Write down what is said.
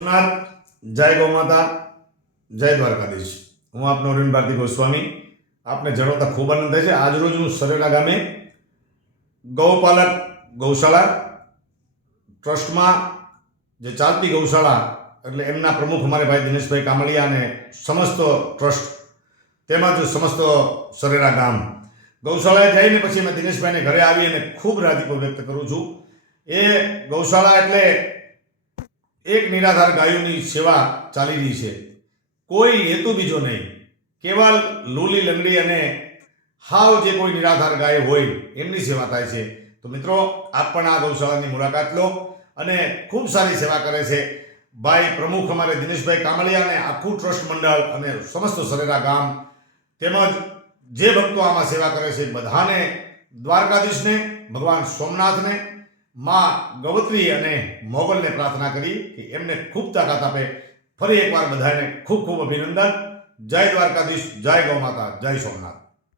સોમનાથ, જય ગૌ માતા, જય દ્વારકાધીશ। હું આપનો અરવિંદ ભારતી ગોસ્વામી આપને જણાવતા ખૂબ આનંદ થાય છે। આજરોજ હું સરેલા ગામે ગૌપાલક ગૌશાળા ટ્રસ્ટમાં જે ચાલતી ગૌશાળા એટલે એમના પ્રમુખ અમારે ભાઈ દિનેશભાઈ કામળિયા અને સમસ્ત ટ્રસ્ટ તેમજ સમસ્ત સરેલા ગામ ગૌશાળાએ જઈને પછી મેં દિનેશભાઈને ઘરે આવી અને ખૂબ રાજીપો વ્યક્ત કરું છું। એ ગૌશાળા એટલે એક નિરાધાર ગાયોની સેવા ચાલી રહી છે, કોઈ હેતુ બીજો નહીં, કેવલ લૂલી લંગડી અને હાવ જે કોઈ નિરાધાર ગાય હોય એમની સેવા થાય છે। તો મિત્રો, આપ પણ આ ગૌશાળાની મુલાકાત લો અને ખૂબ સારી સેવા કરે છે ભાઈ પ્રમુખ અમારે દિનેશભાઈ કામળિયા અને આખું ટ્રસ્ટ મંડળ અને સમસ્ત સરેરા ગામ તેમજ જે ભક્તો આમાં સેવા કરે છે બધાને, દ્વારકાધીશને, ભગવાન સોમનાથને, માં ગવત્રી અને મોગલને પ્રાર્થના કરી કે એમને ખૂબ તાકાત આપે। ફરી એકવાર બધાને ખૂબ ખૂબ અભિનંદન। જય દ્વારકાધીશ, જય ગૌ માતા, જય સોમનાથ।